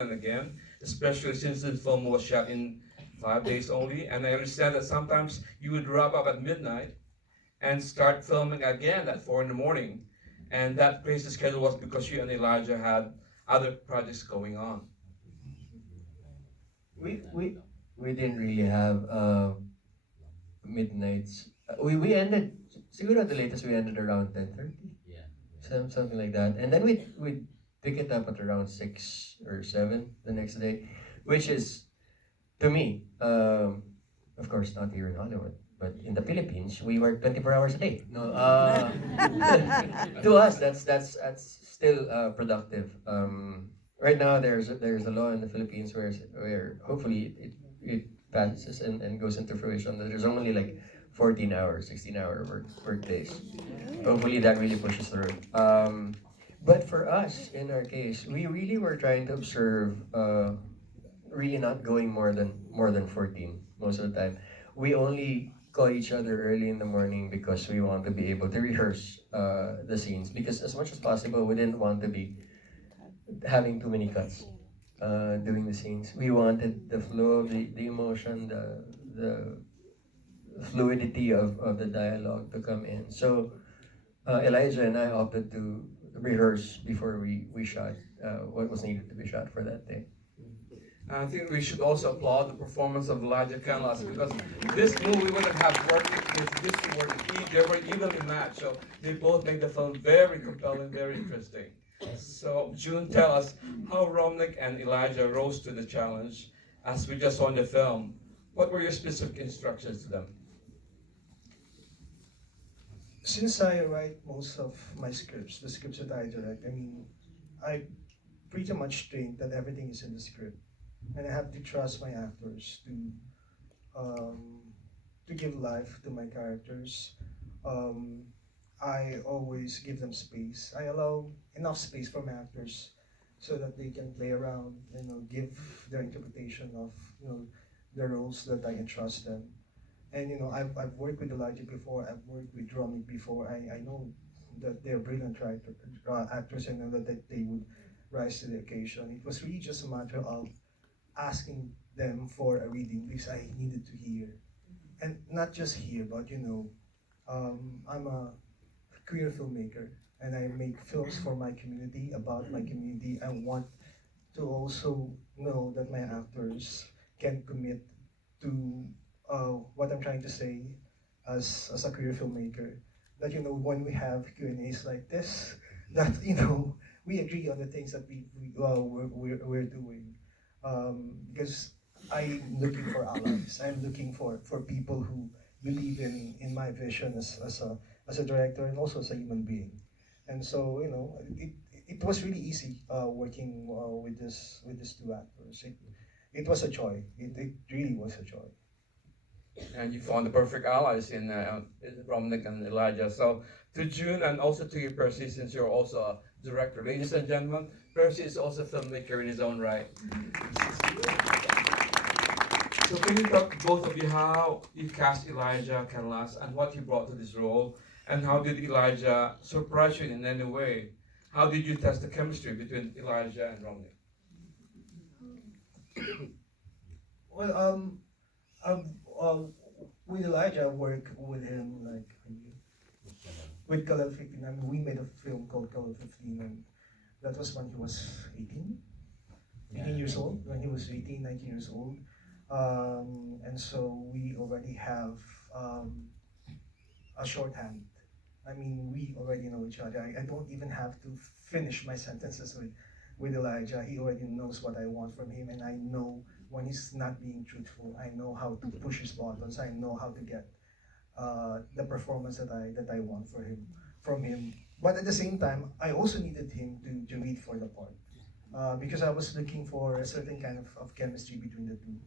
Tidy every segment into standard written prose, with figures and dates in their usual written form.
and again, especially since the film was shot in 5 days only. And I understand that sometimes you would wrap up at midnight and start filming again at 4 in the morning. And that crazy schedule was because you and Elijah had other projects going on. We we we didn't really have midnights. We ended siguro the latest we ended around 10:30, something like that, and then we pick it up at around 6 or 7 the next day, which is to me, of course not here in Hollywood, but in the Philippines we work 24 hours a day. No, to us that's still productive. Right now there's a law in the Philippines where hopefully it passes and goes into fruition that there's only like 14 hours, 16-hour work days. Hopefully that really pushes through. But for us, in our case, we really were trying to observe, really not going more than 14 most of the time. We only call each other early in the morning because we want to be able to rehearse the scenes. Because as much as possible, we didn't want to be having too many cuts doing the scenes. We wanted the flow of the emotion, the fluidity of the dialogue to come in. So Elijah and I opted to rehearse before we shot what was needed to be shot for that day. I think we should also applaud the performance of Elijah Canlas because this movie wouldn't have worked if these two they were evenly matched. So they both made the film very compelling, very interesting. So June, tell us how Romnick and Elijah rose to the challenge as we just saw in the film. What were your specific instructions to them? Since I write most of my scripts, the scripts that I direct, I mean, I pretty much think that everything is in the script, and I have to trust my actors um, to give life to my characters. Um, I always give them space. I allow enough space for my actors so that they can play around, give their interpretation of the roles that I entrust them. And I've worked with Elijah before. I've worked with Romy before. I know that they're brilliant actors, and know that they would rise to the occasion. It was really just a matter of asking them for a reading because I needed to hear, and not just hear, but I'm a queer filmmaker, and I make films for my community, about my community. I want to also know that my actors can commit to what I'm trying to say as a career filmmaker. That when we have Q&As like this, that we agree on the things that we're doing. Because I'm looking for allies. I'm looking for people who believe in my vision as a director and also as a human being. And so it was really easy working with these two actors. It was a joy. It really was a joy. And you found the perfect allies in Romnick and Elijah. So to June and also to you, Percy, since you're also a director. Ladies and gentlemen, Percy is also a filmmaker in his own right. So can you talk, both of you, how you cast Elijah Canlas and what he brought to this role? And how did Elijah surprise you in any way? How did you test the chemistry between Elijah and Romnick? Well, I've, with Elijah, I worked with him like a year. With Color 15, I mean, we made a film called Color 15, and that was when he was 18 years old, when he was 18, 19 years old. And so we already have a shorthand. I mean, we already know each other. I don't even have to finish my sentences with Elijah. He already knows what I want from him, and I know when he's not being truthful. I know how to push his buttons. I know how to get the performance that I want from him. But at the same time, I also needed him to read for the part because I was looking for a certain kind of chemistry between the two.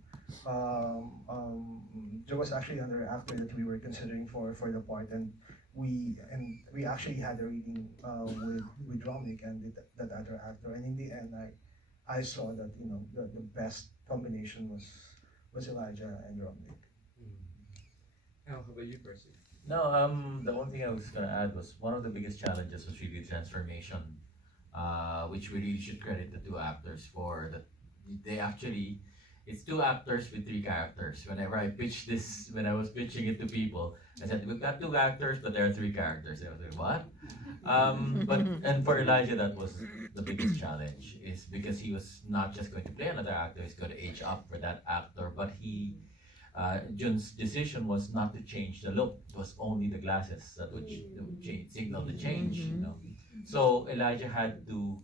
There was actually another actor that we were considering for the part, and we actually had a reading with Romnick and that other actor, and in the end, I saw that the best combination was Elijah and Romnick. How about you, Percy? No, the one thing I was gonna add was one of the biggest challenges was really transformation, which we really should credit the two actors for. That they actually, it's two actors with three characters. Whenever I pitched this, when I was pitching it to people, I said, we've got two actors, but there are three characters. And I was like, what? And for Elijah, that was the biggest challenge, is because he was not just going to play another actor, he's going to age up for that actor, but Jun's decision was not to change the look. It was only the glasses that would signal the change, you know. So Elijah had to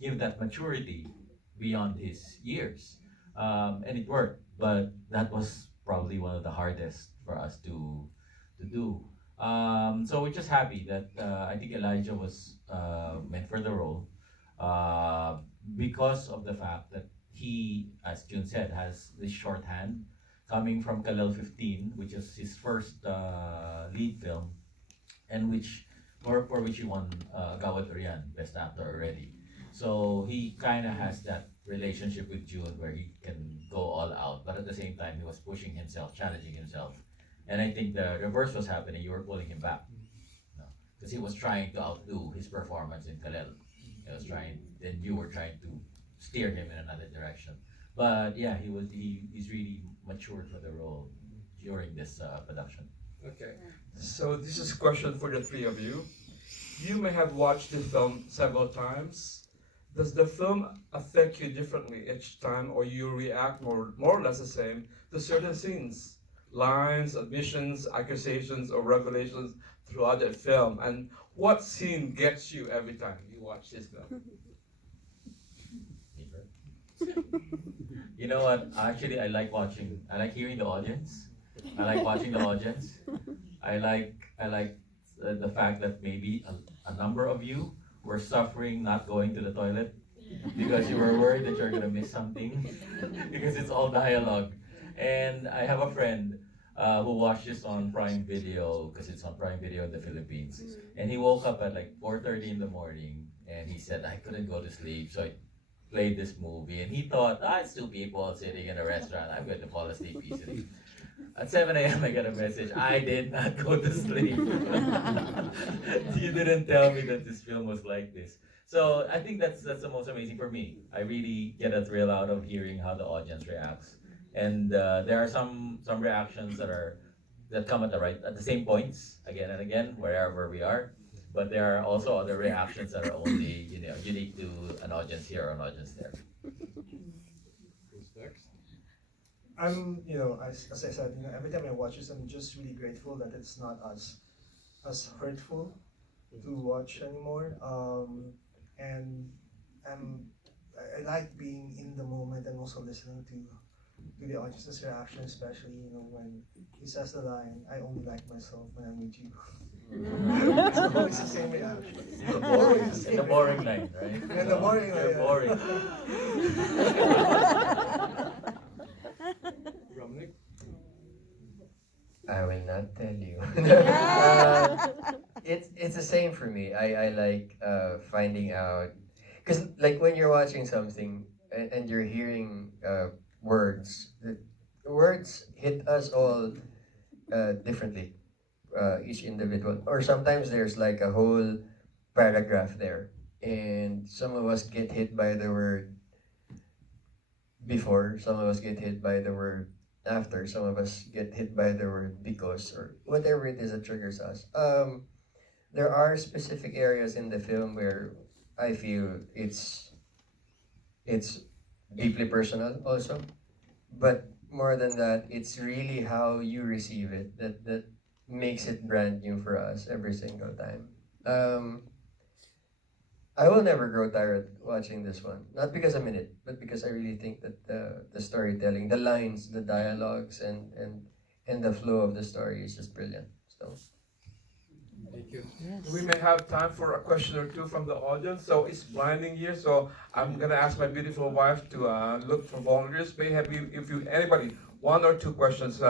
give that maturity beyond his years, and it worked. But that was probably one of the hardest for us to do. So we're just happy that I think Elijah was meant for the role because of the fact that he, as Jun said, has this shorthand coming from Kalel 15, which is his first lead film, and for which he won Gawad Urian, Best Actor already. So he kind of has that relationship with June where he can go all out, but at the same time he was pushing himself, challenging himself. And I think the reverse was happening. You were pulling him back, because he was trying to outdo his performance in Kalel. Then you were trying to steer him in another direction. But yeah, he's really matured for the role during this production. Okay, so this is a question for the three of you. You may have watched the film several times. Does the film affect you differently each time, or you react more or less the same to certain scenes, lines, admissions, accusations, or revelations throughout the film? And what scene gets you every time you watch this film? You know what? Actually, I like hearing the audience. I like watching the audience. I like the fact that maybe a number of you were suffering not going to the toilet because you were worried that you're gonna miss something because it's all dialogue. And I have a friend who watched this on Prime Video, because it's on Prime Video in the Philippines. And he woke up at like 4:30 in the morning, and he said, I couldn't go to sleep, so I played this movie, and he thought, it's two people sitting in a restaurant, I'm going to fall asleep easily. At 7 a.m. I got a message, I did not go to sleep. You didn't tell me that this film was like this. So I think that's the most amazing for me. I really get a thrill out of hearing how the audience reacts. And there are some reactions that come at the same points again and again, wherever we are. But there are also other reactions that are only unique to an audience here or an audience there. Who's next? I'm, as I said, every time I watch this, I'm just really grateful that it's not as hurtful to watch anymore. And I like being in the moment and also listening to the audience's reaction, especially when he says the line, "I only like myself when I'm with you." It's always the same reaction. It's the boring line, right? And the boring line. You're boring. ROMNICK? I will not tell you. It's the same for me. I like finding out, because like when you're watching something and you're hearing words, the words hit us all differently, each individual. Or sometimes there's like a whole paragraph there, and some of us get hit by the word before, some of us get hit by the word after, some of us get hit by the word because, or whatever it is that triggers us. There are specific areas in the film where I feel it's deeply personal also, but more than that, it's really how you receive it that makes it brand new for us every single time. I will never grow tired watching this one. Not because I'm in it, but because I really think that the storytelling, the lines, the dialogues, and the flow of the story is just brilliant. So. Thank you. We may have time for a question or two from the audience. So it's blinding here, so I'm gonna ask my beautiful wife to look for volunteers. May have you, if you anybody, one or two questions.